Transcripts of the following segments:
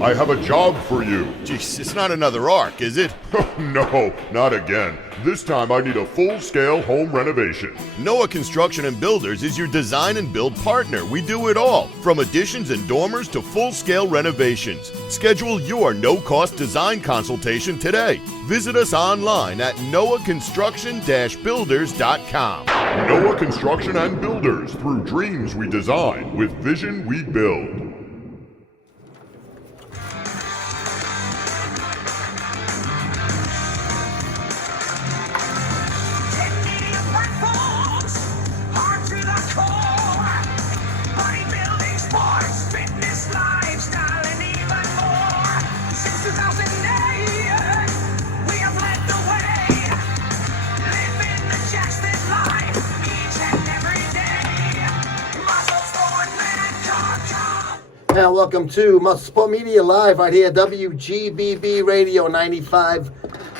I have a job for you. Jeez, it's not another arc, is it? No, not again. This time I need a full-scale home renovation. Noah Construction and Builders is your design and build partner. We do it all, from additions and dormers to full-scale renovations. Schedule your no-cost design consultation today. Visit us online at noahconstruction-builders.com. Noah Construction and Builders. Through dreams we design, with vision we build. Now, welcome to Muscle Sport Media Live right here, WGBB Radio 95.9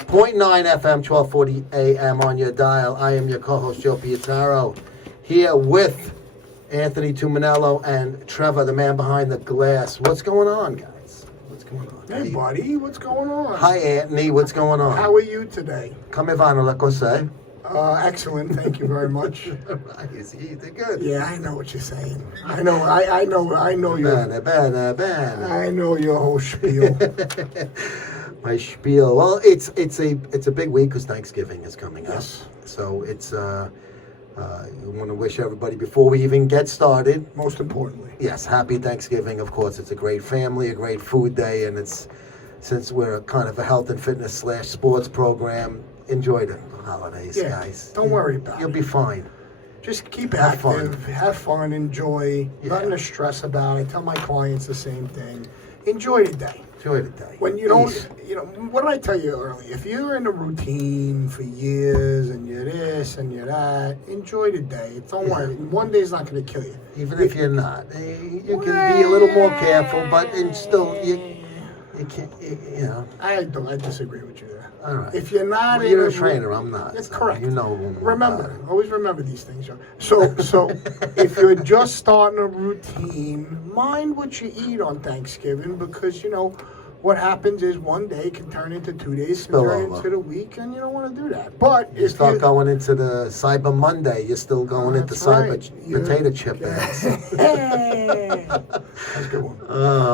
FM, 1240 AM on your dial. I am your co-host, Joe Pietaro, here with Anthony Tuminello and Trevor, the man behind the glass. What's going on, guys? What's going on? Hey, buddy, what's going on? Hi, Anthony. What's going on? How are you today? Come Ivano, la cos'è? Excellent, thank you very much. You see, they're good. Yeah, I know what you're saying. I know your. I know your whole spiel. My spiel. Well, it's a big week because Thanksgiving is coming up. Yes. So it's we want to wish everybody before we even get started. Most importantly. Yes, happy Thanksgiving. Of course, it's a great family, a great food day, and it's since we're kind of a health and fitness / sports program. Enjoy the holidays, guys. Don't worry about it. You'll be fine. Just keep Have active, fun. have fun, enjoy. Yeah. Nothing to stress about. I tell my clients the same thing. Enjoy the day. Enjoy the day. When you don't, what did I tell you earlier? If you're in a routine for years and you're this and you're that, enjoy the day. Don't worry. One day's not going to kill you. Even if you're not, you can be a little more careful, but still, you can't, I disagree with you there. All right. If you're not You're a trainer, I'm not. That's so correct. You know. Always remember these things, Joe. So if you're just starting a routine, mind what you eat on Thanksgiving because, what happens is one day can turn into 2 days, can turn into the week, and you don't want to do that. But you start going into the Cyber Monday, you're still going into Cyber potato chip bags. That's a good one.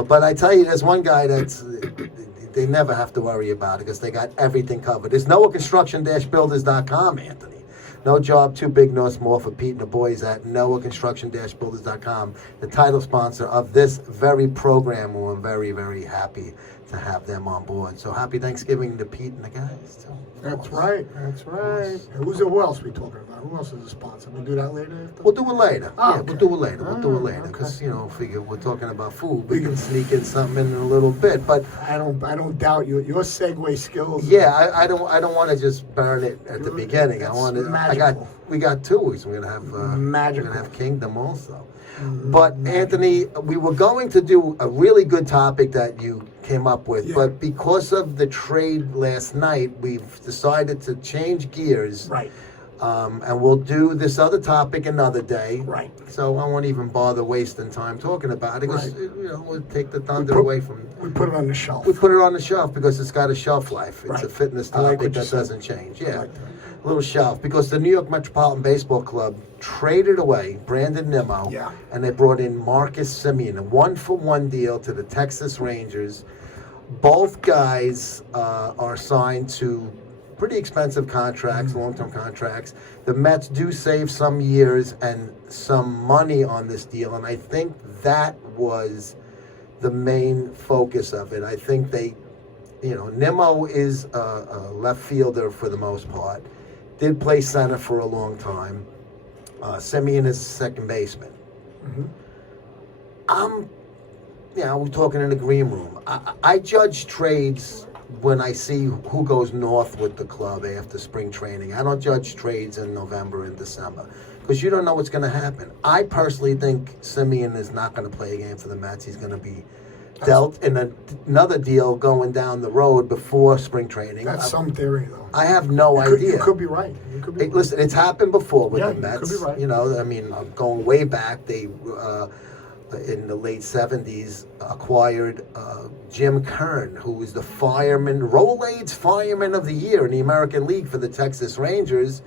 But I tell you, there's one guy they never have to worry about it because they got everything covered. It's noahconstruction-builders.com, Anthony. No job too big nor small for Pete and the boys at noahconstruction-builders.com, the title sponsor of this very program. We're very, very happy to have them on board. So happy Thanksgiving to Pete and the guys, too. That's right. Who else we talking about? Who else is a sponsor? We'll do that later? We'll do it later. Okay. We'll do it later. Because, figure we're talking about food. We can sneak in something in a little bit. But I don't doubt your segue skills. Yeah, I don't want to just burn it at the beginning. We got 2 weeks. We're gonna have Kingdom also. But Anthony, we were going to do a really good topic that you came up with, but because of the trade last night, we've decided to change gears. Right. And we'll do this other topic another day. Right. So I won't even bother wasting time talking about it because we'll take the thunder away from. We put it on the shelf. We put it on the shelf because it's got a shelf life. It's a fitness topic that doesn't change. Yeah. Like a little shelf because the New York Metropolitan Baseball Club traded away Brandon Nimmo, and they brought in Marcus Semien, a 1-for-1 deal to the Texas Rangers. Both guys are signed to pretty expensive contracts, long-term contracts. The Mets do save some years and some money on this deal, and I think that was the main focus of it. I think Nimmo is a left fielder for the most part. Did play center for a long time. Semien is second baseman. We're talking in the green room. I judge trades when I see who goes north with the club after spring training. I don't judge trades in November and December because you don't know what's going to happen. I personally think Semien is not going to play a game for the Mets. He's going to be dealt in another deal going down the road before spring training. That's some theory, though. I have no idea. You could be right. Listen, it's happened before with the Mets. You could be right. Going way back, they in the late 70s, acquired Jim Kern, who was the Rolaids Fireman of the Year in the American League for the Texas Rangers.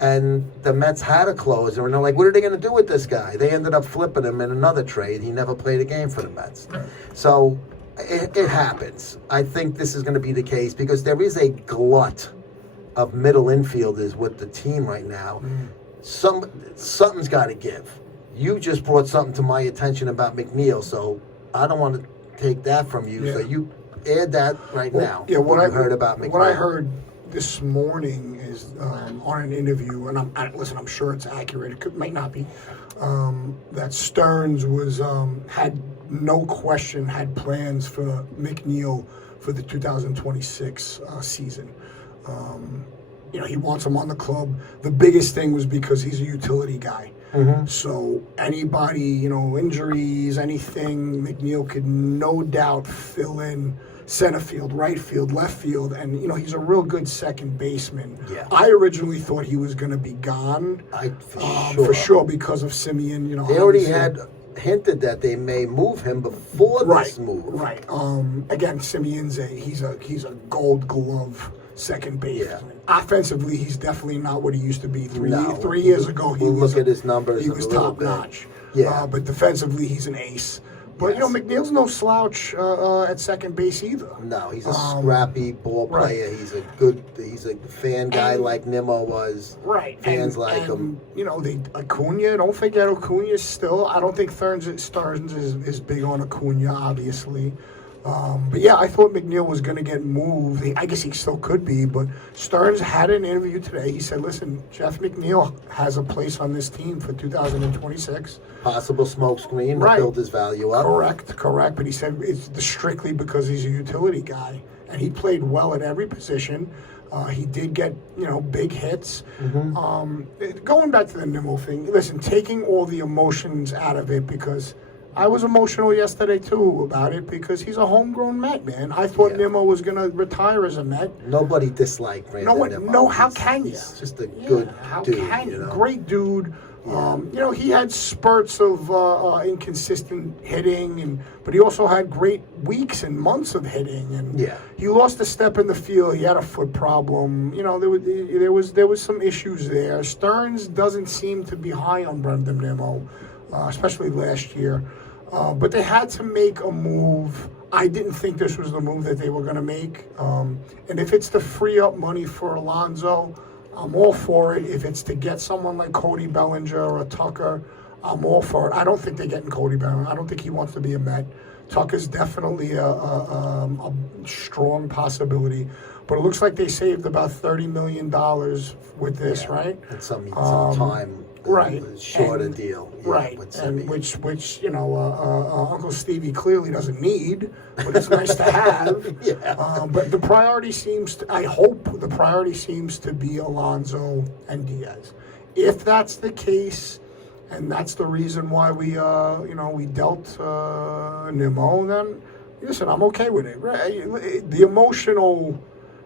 And the Mets had a closer, and they're like, what are they going to do with this guy? They ended up flipping him in another trade. He never played a game for the Mets. So it happens. I think this is going to be the case because there is a glut of middle infielders with the team right now. Something's got to give. You just brought something to my attention about McNeil, so I don't want to take that from you. Yeah. So you add that now. Yeah, what I heard about McNeil. What I heard this morning is on an interview, and I'm sure it's accurate. It might not be. That Stearns was had no question had plans for McNeil for the 2026 season. He wants him on the club. The biggest thing was because he's a utility guy. So anybody, injuries, anything, McNeil could no doubt fill in center field, right field, left field, and he's a real good second baseman. Yeah. I originally thought he was going to be gone. For sure because of Simeon. They already had hinted that they may move him before this move. Right. Again, Simeon's he's a Gold Glove second baseman. Yeah. Offensively, he's definitely not what he used to be. 3 years ago, look at his numbers. He was top notch. Yeah. But defensively, he's an ace. But McNeil's no slouch at second base either. No, he's a scrappy ball player. Right. He's a fan guy like Nimmo was. Right. Fans like him. Acuna, don't forget Acuna still. I don't think Stearns is big on Acuna, obviously. But yeah, I thought McNeil was going to get moved. I guess he still could be, but Stearns had an interview today. He said, listen, Jeff McNeil has a place on this team for 2026. Possible smokescreen to Right. build his value up. Correct. But he said it's strictly because he's a utility guy. And he played well at every position. He did get, big hits. Going back to the Nimmo thing, listen, taking all the emotions out of it, because I was emotional yesterday, too, about it, because he's a homegrown Met, man. I thought Nimmo was going to retire as a Met. Nobody disliked Brandon Nimmo. No, how can you? He's just a good dude. How can you? Great dude. He had spurts of inconsistent hitting, but he also had great weeks and months of hitting. And he lost a step in the field. He had a foot problem. There was some issues there. Stearns doesn't seem to be high on Brandon Nimmo, especially last year. But they had to make a move. I didn't think this was the move that they were going to make. And if it's to free up money for Alonso, I'm all for it. If it's to get someone like Cody Bellinger or Tucker, I'm all for it. I don't think they're getting Cody Bellinger. I don't think he wants to be a Met. Tucker's definitely a strong possibility. But it looks like they saved about $30 million with this, right? And some time. Right. Shorter deal. Right. And which Uncle Stevie clearly doesn't need, but it's nice to have. But the priority I hope the priority seems to be Alonso and Diaz. If that's the case, and that's the reason why we dealt Nimmo, then listen, I'm okay with it. Right? The emotional.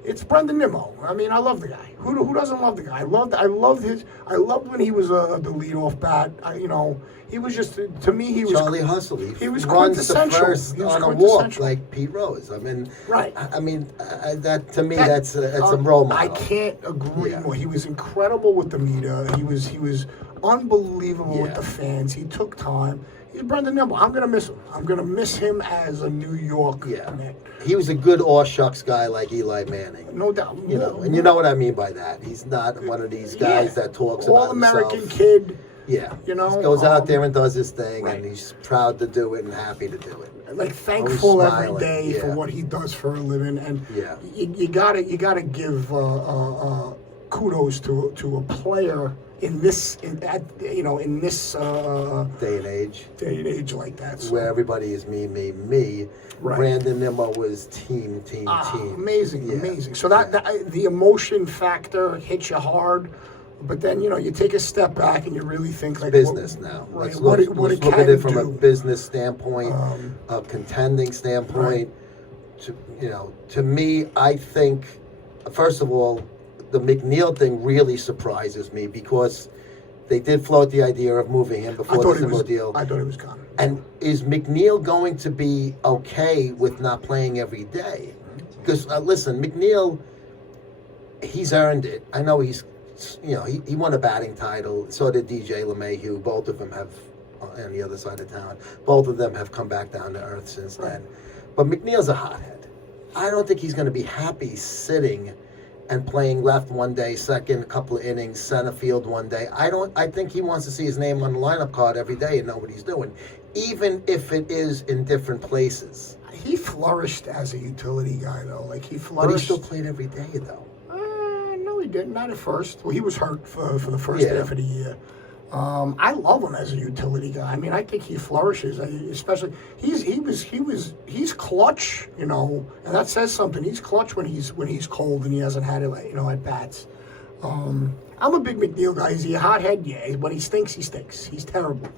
It's Brandon Nimmo. I mean, I love the guy. Who doesn't love the guy? I loved when he was the leadoff bat. He was just, to me, he was Charlie Hustle. He was runs the quintessential. first on a walk like Pete Rose. I mean, right. That to me, that's a role model. I can't agree more. He was incredible with the media. He was unbelievable with the fans. He took time. He's Brandon Nimmo. I'm gonna miss him. I'm gonna miss him as a New York man. He was a good all shucks guy like Eli Manning. No doubt. And you know what I mean by that. He's not one of these guys that talks about All-American himself. kid. Yeah. He goes out there and does his thing, and he's proud to do it and happy to do it. Like thankful every day for what he does for a living, and you gotta give kudos to a player in this day and age like that. So. Where everybody is me. Right. Brandon Nimmo was team. Amazing. So that the emotion factor hits you hard, but then you take a step back and you really think like business now. Right. Let's look at it from a business standpoint, a contending standpoint. Right. To me, I think first of all, the McNeil thing really surprises me because They did float the idea of moving him before the Nimmo deal. I thought he was gone. And is McNeil going to be okay with not playing every day? Because listen, McNeil, he's earned it. I know he won a batting title. So did DJ LeMahieu. Both of them have, on the other side of town, both of them have come back down to earth since then. But McNeil's a hothead. I don't think he's going to be happy sitting and playing left one day, second, a couple of innings, center field one day. I think he wants to see his name on the lineup card every day and know what he's doing, even if it is in different places. He flourished as a utility guy, though. Like, he flourished. But he still played every day, though. No, he didn't. Not at first. Well, he was hurt for the first half of the year. I love him as a utility guy. I mean, I think he flourishes, especially he's clutch, you know, and that says something. He's clutch when he's cold and he hasn't had it, you know, at bats. I'm a big McNeil guy. Is he a hothead? Yeah. When he stinks, he stinks. He's terrible,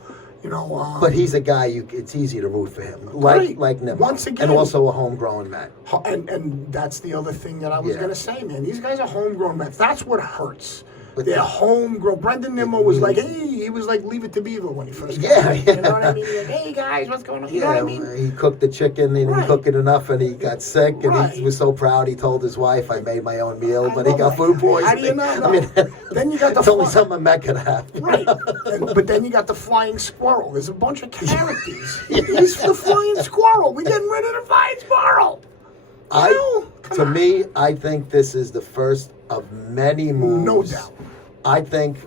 you know. But he's a guy it's easy to root for him, like Nimmo. Once again, and also a homegrown Met. And that's the other thing that I was going to say, man. These guys are homegrown Mets. That's what hurts. They're homegrown. Brendan Nimmo was like, hey, he was like, leave it to Beaver when he first got here. You know what I mean? Like, hey, guys, what's going on? You know what I mean? He cooked the chicken and he didn't cook it enough and he got sick and he was so proud. He told his wife, I made my own meal, but he got food poisoning. How do you not know? I mean, then you got the it's only something a Met could have. Right. But then you got the flying squirrel. There's a bunch of characters. He's the flying squirrel. We're getting rid of the flying squirrel. To me, I think this is the first of many moves. No doubt. I think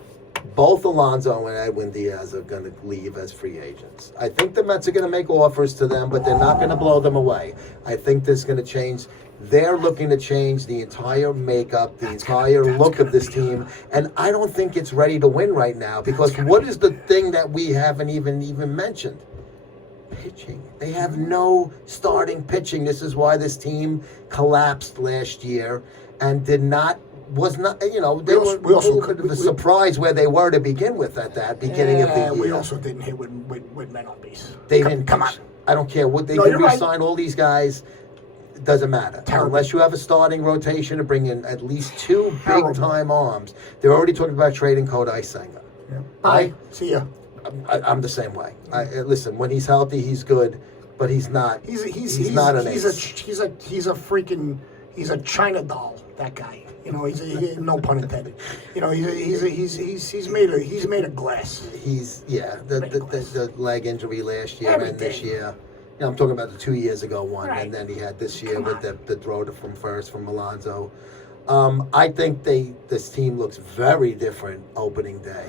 both Alonso and Edwin Diaz are going to leave as free agents. I think the Mets are going to make offers to them, but they're not going to blow them away. I think this is going to change. They're looking to change the entire makeup, the entire look of this team, and I don't think it's ready to win right now because what is the thing that we haven't even mentioned? Pitching. They have no starting pitching. This is why this team collapsed last year and was not, you know, they were a little bit of a surprise where they were to begin with at that beginning of the year. We also didn't hit with men on base. They didn't. Come on. I don't care what they can re-sign all these guys. It doesn't matter. Unless you have a starting rotation to bring in at least two big-time arms. They're already talking about trading Kodai Senga. Yeah. Bye. See ya. I'm the same way. Listen, when he's healthy, he's good, but he's not. He's not an ace. He's a China doll. That guy. You know, no pun intended. You know, he's made of glass. The leg injury last year and this year. You know, I'm talking about the 2 years ago one, and then he had this year with the throw from first from Alonso. I think this team looks very different opening day.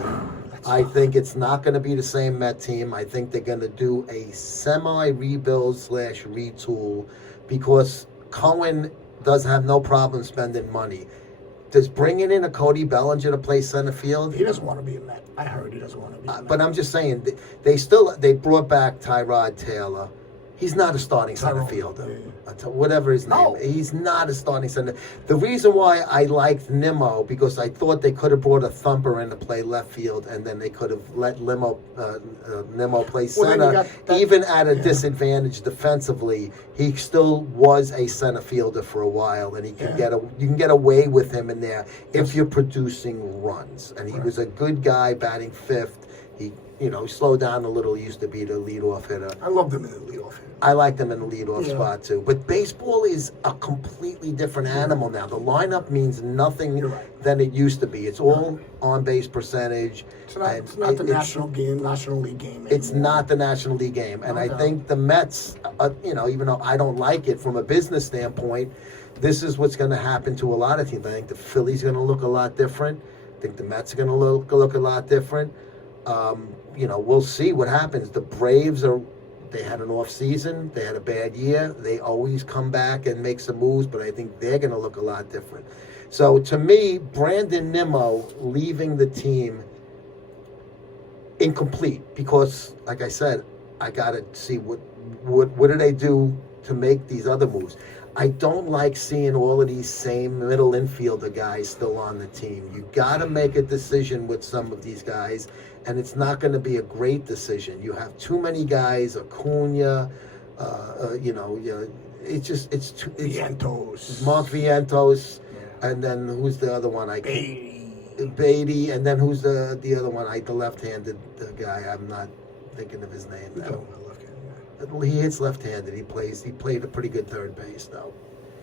I think it's not going to be the same Met team. I think they're going to do a semi-rebuild / retool because Cohen does have no problem spending money. Does bringing in a Cody Bellinger to play center field? He doesn't want to be a Met. I heard he doesn't want to be a Met. But I'm just saying, they brought back Tyrod Taylor. He's not a starting center fielder. Whatever his name. He's not a starting center. The reason why I liked Nimmo, because I thought they could have brought a thumper in to play left field, and then they could have let Nimmo play center. Even at a disadvantage defensively, he still was a center fielder for a while, and you can get away with him in there if you're producing runs. And he was a good guy batting fifth. He slowed down a little. He used to be the leadoff hitter. I loved him in the leadoff hitter. I liked him in the leadoff spot too. But baseball is a completely different animal now. The lineup means nothing than it used to be. It's all on base percentage. It's not the National League game anymore. It's not the National League game. And I think the Mets, even though I don't like it from a business standpoint, this is what's going to happen to a lot of teams. I think the Phillies are going to look a lot different. I think the Mets are going to look a lot different. We'll see what happens. The Braves they had an off season. They had a bad year. They always come back and make some moves, but I think they're going to look a lot different. So to me, Brandon Nimmo leaving the team incomplete because, like I said, I got to see what do they do to make these other moves. I don't like seeing all of these same middle infielder guys still on the team. You got to make a decision with some of these guys, and it's not going to be a great decision. You have too many guys, Acuna, Vientos. Mark Vientos, and then who's the other one? Beatty, and then who's the other one? The left-handed guy. I'm not thinking of his name now. He hits left-handed. He played a pretty good third base though.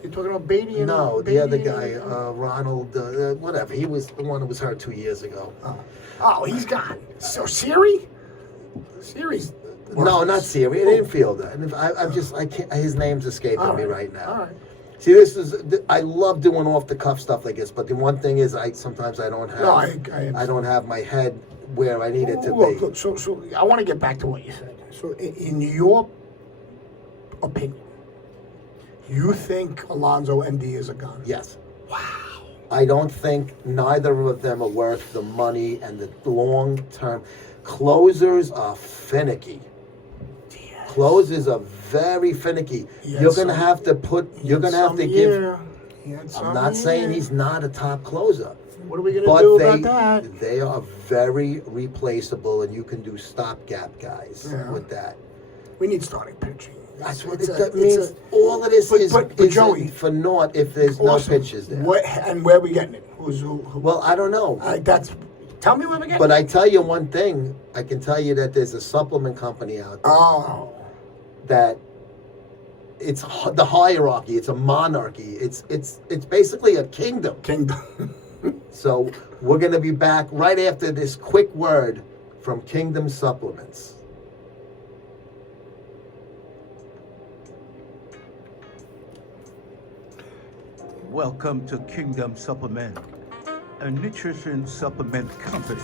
You're talking about Beatty? No, the other guy, Ronald, whatever. He was the one who was hurt 2 years ago. Oh, he's gone. So Siri? Siri's No, not Siri. An infielder. And I can't. His name's escaping me right now. All right. See, I love doing off the cuff stuff like this, but the one thing is, sometimes I don't have. No, I don't have my head where I need it to be. Look, so I want to get back to what you said. So, in your opinion, you think Alonso and Diaz are gone? Yes. Wow. I don't think neither of them are worth the money and the long term. Closers are finicky. Diaz. Closers are very finicky. You're gonna have to give. I'm not saying he's not a top closer. What are we gonna do about that? They are very replaceable, and you can do stopgap guys with that. We need starting pitching. That's what it means. All of this is Joey, for naught if there's no pitches there. And where are we getting it? Who? Well, I don't know. Tell me where we getting it. But I tell you one thing. I can tell you that there's a supplement company out there. Oh. That it's the hierarchy. It's a monarchy. It's basically a kingdom. So we're going to be back right after this quick word from Kingdom Supplements. Welcome to Kingdom Supplement, a nutrition supplement company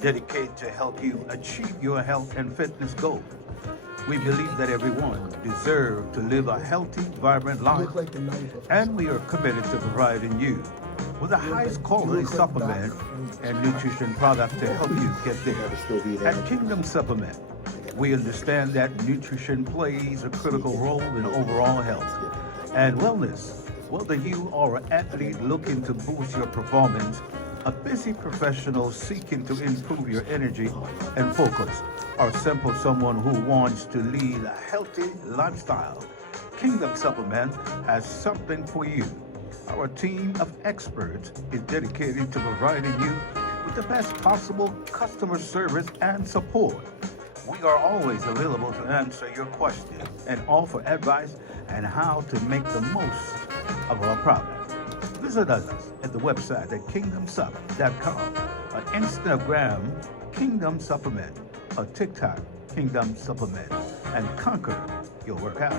dedicated to help you achieve your health and fitness goals. We believe that everyone deserves to live a healthy, vibrant life, and we are committed to providing you with the highest quality supplement and nutrition product to help you get there. At Kingdom Supplement, we understand that nutrition plays a critical role in overall health and wellness. Whether you are an athlete looking to boost your performance, a busy professional seeking to improve your energy and focus, or simply someone who wants to lead a healthy lifestyle, Kingdom Supplement has something for you. Our team of experts is dedicated to providing you with the best possible customer service and support. We are always available to answer your questions and offer advice on how to make the most of our product. Visit us at the website at kingdomsup.com, on Instagram, Kingdom Supplement, or TikTok, Kingdom Supplement, and conquer your workout.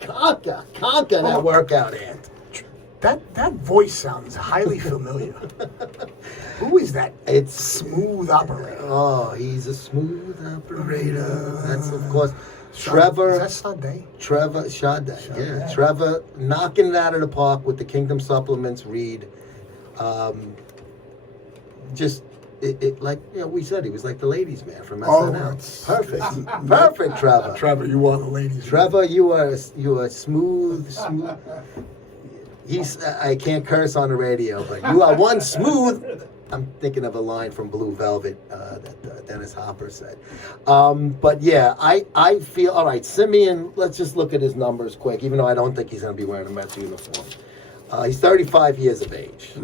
Conquer that workout, Ant. That voice sounds highly familiar. Who is that? It's smooth operator. Oh, he's a smooth operator. That's of course Trevor. Is that Sade? Trevor Sade. Yeah, Trevor knocking it out of the park with the Kingdom Supplements read. Like we said, he was like the ladies' man from SNL. Perfect, Trevor. Trevor, you are the ladies' Trevor, you are smooth. I can't curse on the radio, but you are one smooth. I'm thinking of a line from Blue Velvet that Dennis Hopper said. But yeah, I feel, all right, Simeon, let's just look at his numbers quick, even though I don't think he's going to be wearing a Mets uniform. He's 35 years of age.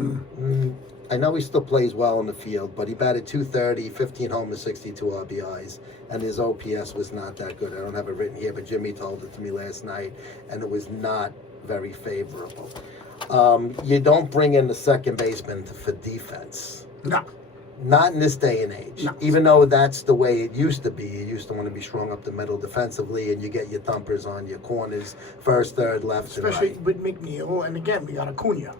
I know he still plays well on the field, but he batted .230, 15 homers, 62 RBIs, and his OPS was not that good. I don't have it written here, but Jimmy told it to me last night, and it was not very favorable. You don't bring in the second baseman for defense. No. Not in this day and age. No. Even though that's the way it used to be. You used to want to be strong up the middle defensively, and you get your thumpers on your corners, first, third, left, especially and right. with McNeil, and again, we got Acuna.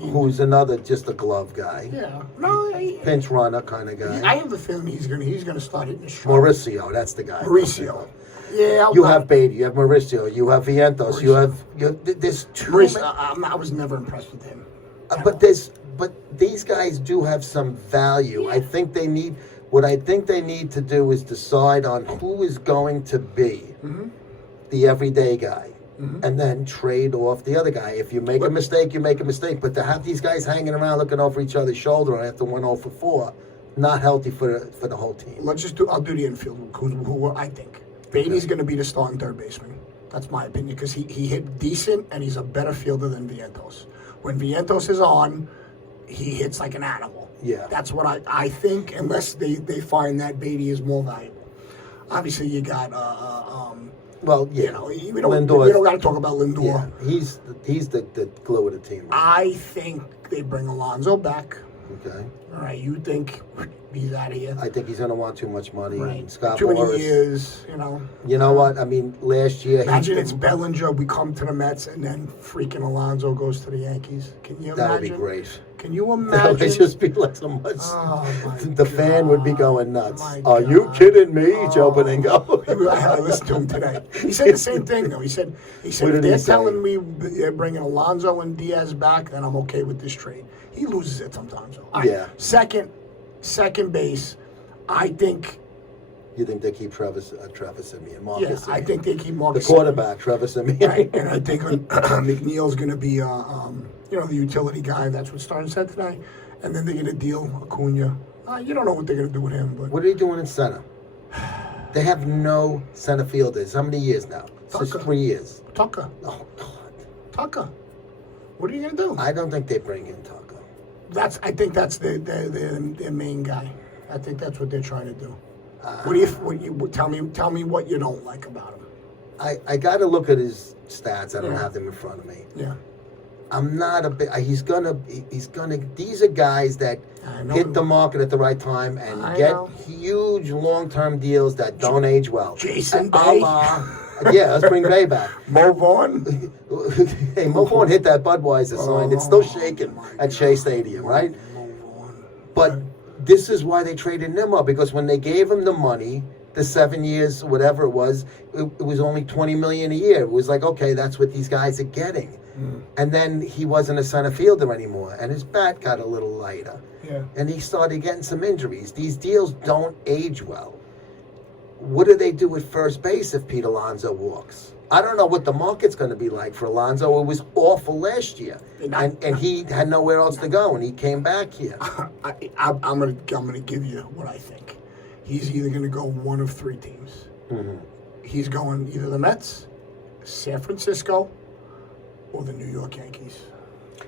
Who's another just a glove guy. Yeah. No, pinch runner kind of guy. I have the feeling he's gonna start hitting the strike. Mauricio, that's the guy. Mauricio. Yeah, you have Beatty, you have Mauricio, you have Vientos, you have there's too many. I was never impressed with him. But these guys do have some value. Yeah. I think they need to do is decide on who is going to be the everyday guy. And then trade off the other guy. If you make a mistake, you make a mistake. But to have these guys hanging around looking over each other's shoulder after 1 0 for 4, not healthy for the whole team. I'll do the infield. Who I think Beatty's going to be the starting third baseman. That's my opinion because he hit decent and he's a better fielder than Vientos. When Vientos is on, he hits like an animal. Yeah. That's what I think, unless they find that Beatty is more valuable. Obviously, you got, Well, yeah. you know, we don't Lindor's- got to talk about Lindor. Yeah, he's the glue of the team. Right? I think they bring Alonso back. Okay. All right, you think he's out of here? I think he's going to want too much money. Right. And Scott Too many Boras, years, you know. You know what? I mean, last year... Imagine it's Bellinger, we come to the Mets, and then freaking Alonso goes to the Yankees. Can you imagine? That would be great. Can you That imagine? would just be like so much... Oh, my the fan would be God. going nuts. My Are you God. kidding me? Oh. Joe Beningo. I listened to him today. He said the same thing, though. He said What if did he they're say? telling me they're bringing Alonso and Diaz back, then I'm okay with this trade. He loses it sometimes, though. All right, Yeah. Second base, I think. You think they keep Travis Simeon? Marcus Yeah, Simeon. I think they keep The Marcus. quarterback, Travis Simeon. Right, and I think McNeil's going to be, the utility guy. That's what Stern said today. And then they're going to deal Acuna. You don't know what they're going to do with him, but What are they doing in center? They have no center fielders. How many years now? Since Tucker. 3 years. Tucker. Oh, God. Tucker. What are you going to do? I don't think they bring in Tucker. I think that's their main guy. I think that's what they're trying to do. What do you tell me what you don't like about him? I got to look at his stats. I don't Yeah. have them in front of me. Yeah. I'm not a big. He's gonna. These are guys that I know. hit the market at the right time and I get know. huge long-term deals that don't age well. Jason A Bay. la- yeah, let's bring Bay back. Mo Vaughn. Hey, Mo Vaughn hit that Budweiser sign. It's still Oh, shaking my at Shea Stadium, right? Mo Vaughn. But this is why they traded Nimmo, because when they gave him the money, the 7 years, whatever it was only $20 million a year. It was like, okay, that's what these guys are getting. And then he wasn't a center fielder anymore, and his bat got a little lighter. Yeah. And he started getting some injuries. These deals don't age well. What do they do with first base if Pete Alonso walks? I don't know what the market's going to be like for Alonso. It was awful last year, and he had nowhere else to go, and he came back here. I'm gonna give you what I think. He's either gonna go one of three teams. Mm-hmm. He's going either the Mets, San Francisco, or the New York Yankees.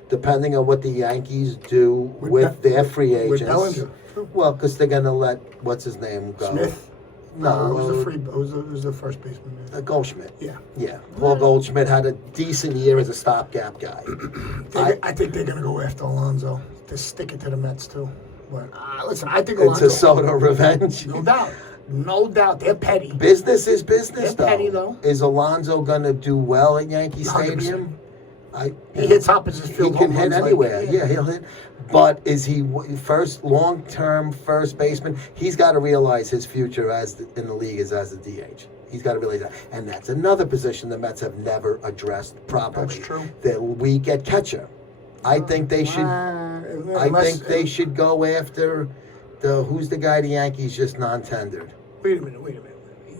Depending on what the Yankees do With with Be- their free with agents. Bellinger. Well, because they're going to let, what's his name, go? Smith. No, it was the first baseman. Goldschmidt. Yeah. Yeah. Paul Goldschmidt had a decent year as a stopgap guy. I think they're gonna go after Alonso to stick it to the Mets too. But listen, I think It's Alonso. a Soto revenge. No doubt, they're petty. Business is business, They're though. petty, though. Is Alonso going to do well at Yankee 100%. Stadium? He hits opposite He field can home hit runs anywhere. like- Yeah, he'll hit. But is he long-term first baseman? He's got to realize his future in the league is as a DH. He's got to realize that. And that's another position the Mets have never addressed properly. That's true. They're weak at catcher. I think they should. I think they should go after who's the guy the Yankees just non-tendered. Wait a minute.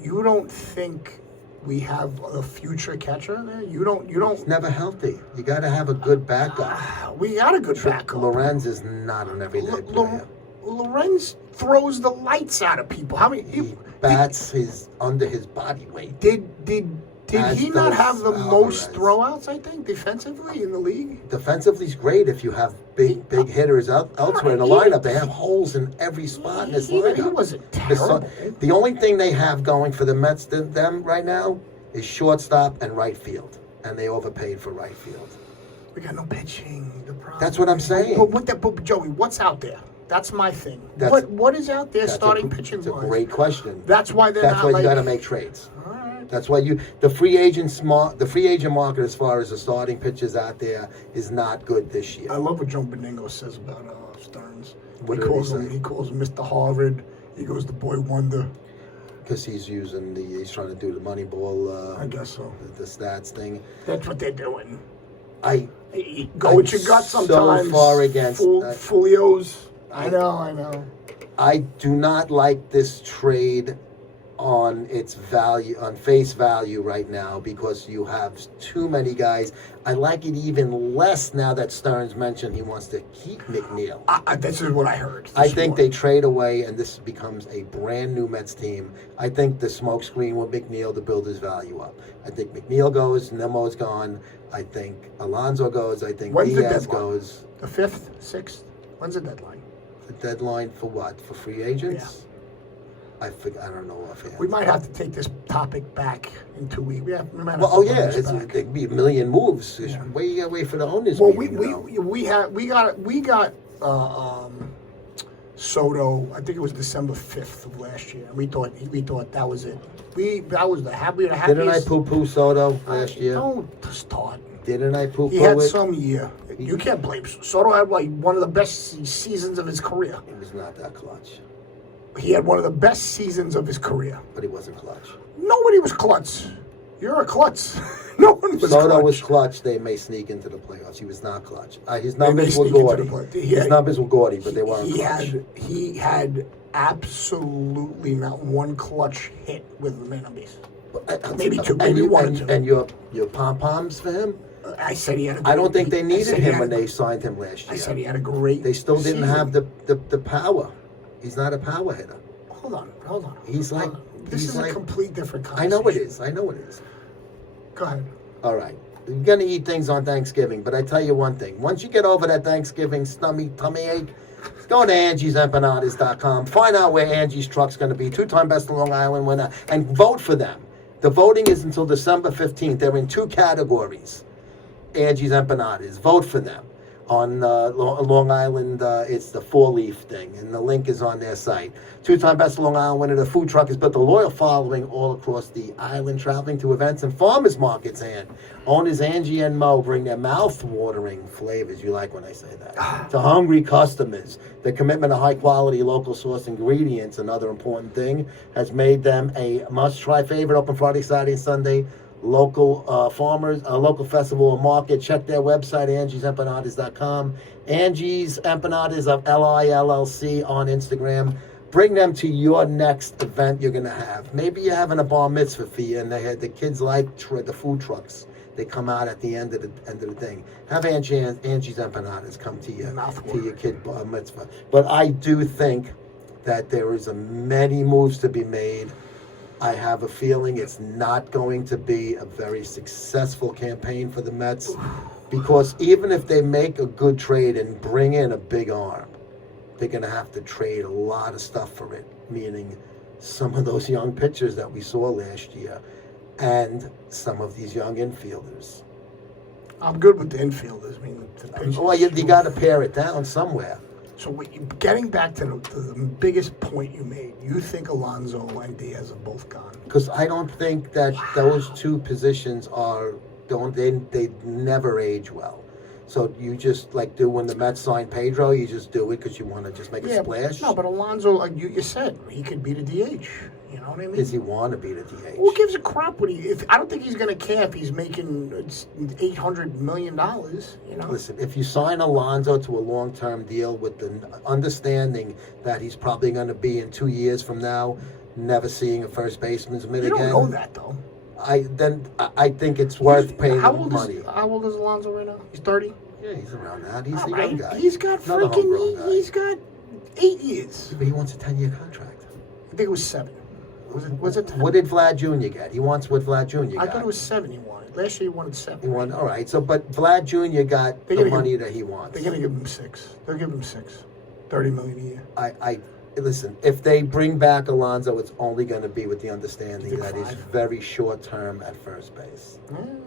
You don't think we have a future catcher there? You don't. It's never healthy. You got to have a good backup. We got a good backup. Lorenz is not an everyday player. Lorenz throws the lights out of people. How many? He bats under his body weight. Did As he not does have the most Alvarez. throwouts? I think defensively in the league. Defensively, he's great if you have big hitters elsewhere in the lineup. They have holes in every spot in this lineup. He wasn't The terrible. the only thing they have going for the Mets, them right now, is shortstop and right field, and they overpaid for right field. We got no pitching. The problem. That's what I'm saying. But Joey, what's out there? That's my thing. That's- What is out there That's starting pitching It's a wise? great question. That's why they're That's not why like. you got to make trades. All right. That's why the free agent market as far as the starting pitchers out there is not good this year. I love what Joe Beningo says about Stearns. What did he say? He calls him Mr. Harvard. He goes the boy wonder. Because he's trying to do the Moneyball. I guess so. The stats thing. That's what they're doing. I Go with your gut so sometimes. far against that. Fulios. I know. I do not like this trade on its value, on face value right now, because you have too many guys. I like it even less now that Stearns mentioned he wants to keep McNeil. This is what I heard. I think they trade away, and this becomes a brand new Mets team. I think the smokescreen with McNeil to build his value up. I think McNeil goes, Nimmo's gone. I think Alonso goes. I think When's the Diaz deadline? goes. The 5th, 6th. When's the deadline? The deadline for what? For free agents? I don't know offhand. We might have to take this topic back in 2 weeks. We might have Well, to bring this back. there'd be a million moves. Where you gotta wait for the owners Well, meeting, we got Soto. I think it was December 5th of last year. We thought that was it. That was the happiest. Didn't I poo-poo Soto last year? Don't start. Didn't I poo-poo He had it? some year. You can't blame Soto. Had like one of the best seasons of his career. He was not that clutch, He had one of the best seasons of his career. but he wasn't clutch. Nobody was klutz. You're a klutz. No one was Soto klutz. was clutch. They may sneak into the playoffs. He was not clutch. His may numbers were sneak into gaudy. the play- His numbers were gaudy, but they weren't He clutch. had absolutely not one clutch hit with the man on base. Maybe two, And maybe you- one or and- two. And your pom-poms for him? I said he had a great, I don't think they I needed said he him had when a- they signed him last year. I said he had a great They still didn't season. have the power. He's not a power hitter. Hold on. He's like- Hold on. This he's is like- a complete different I conversation. know it is. I know it is. Go ahead. All right. You're going to eat things on Thanksgiving, but I tell you one thing. Once you get over that Thanksgiving tummy ache, go to Angie'sEmpanadas.com. Find out where Angie's Truck's going to be. Two-time Best of Long Island winner. And vote for them. The voting is until December 15th. They're in 2 categories. Angie's Empanadas. Vote for them. On Long Island, it's the 4-leaf thing, and the link is on their site. Two-time Best of Long Island winner, the food truck has built a loyal following all across the island, traveling to events and farmers markets. And owners Angie and Mo bring their mouth-watering flavors, you like when I say that, to hungry customers. Their commitment to high-quality, local-sourced ingredients, another important thing, has made them a must-try favorite. Open Friday, Saturday, and Sunday. Local farmers, local festival or market. Check their website, Angie'sEmpanadas.com. Angie's Empanadas of LILLC on Instagram. Bring them to your next event you're going to have. Maybe you're having a bar mitzvah for you, and the kids like the food trucks. They come out at the end of the thing. Have Angie's Empanadas come to your kid bar mitzvah. But I do think that there is many moves to be made. I have a feeling it's not going to be a very successful campaign for the Mets, because even if they make a good trade and bring in a big arm, they're going to have to trade a lot of stuff for it, meaning some of those young pitchers that we saw last year and some of these young infielders. I'm good with the infielders. I mean, the pitchers. Well, you got to pare it down somewhere. So getting back to the biggest point you made, you think Alonso and Diaz are both gone? Because I don't think that those two positions they never age well. So you just do when the Mets sign Pedro, you just do it because you want to just make a splash. No, but Alonso, like you said, he could be the DH. You know what I mean? Does he want to be the DH? Who gives a crap what I don't think he's going to care if he's making $800 million. You know. Listen, if you sign Alonso to a long-term deal with the understanding that he's probably going to be in 2 years from now, never seeing a first baseman's mitt You again. don't know that though. I think it's worth paying How the old money. How old is Alonso right now? He's 30. Yeah, he's around that. He's All a right. young guy. He's got Another homegrown guy. he's got 8 years. But he wants a 10-year contract. I think it was 7. Was it 10? What did Vlad Jr. get? He wants what Vlad Jr. got. I thought it was 7 he wanted. Last year he wanted 7. He won. All right. So, but Vlad Jr. got They're the gonna money give- that he wants. They're going to give him 6. They'll give him 6. $30 million a year. I listen. If they bring back Alonso, it's only going to be with the understanding You think that he's 5? very short term at first base.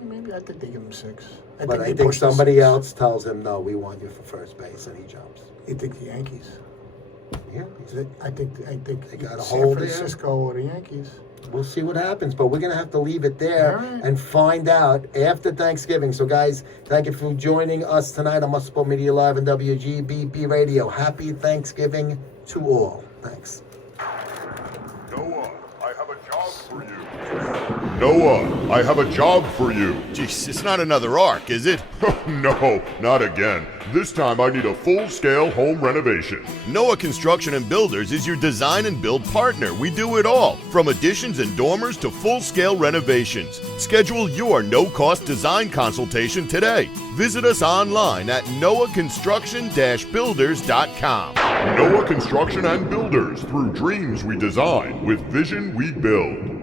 Maybe I think they give him 6. But I they think push the somebody 6. else tells him, "No, we want you for first base," and he jumps. You think the Yankees? Yeah, I think They got a San hole there. Francisco or the Yankees. we'll see what happens. But we're going to have to leave it there All right. and find out after Thanksgiving. So, guys, thank you for joining us tonight on Must Sport Media Live and WGBB Radio. Happy Thanksgiving to all. Thanks. Noah, I have a job for you. Noah, I have a job for you. Jeez, it's not another arc, is it? No, not again. This time I need a full-scale home renovation. Noah Construction and Builders is your design and build partner. We do it all, from additions and dormers to full-scale renovations. Schedule your no-cost design consultation today. Visit us online at noahconstruction-builders.com. Noah Construction and Builders. Through dreams we design, with vision we build.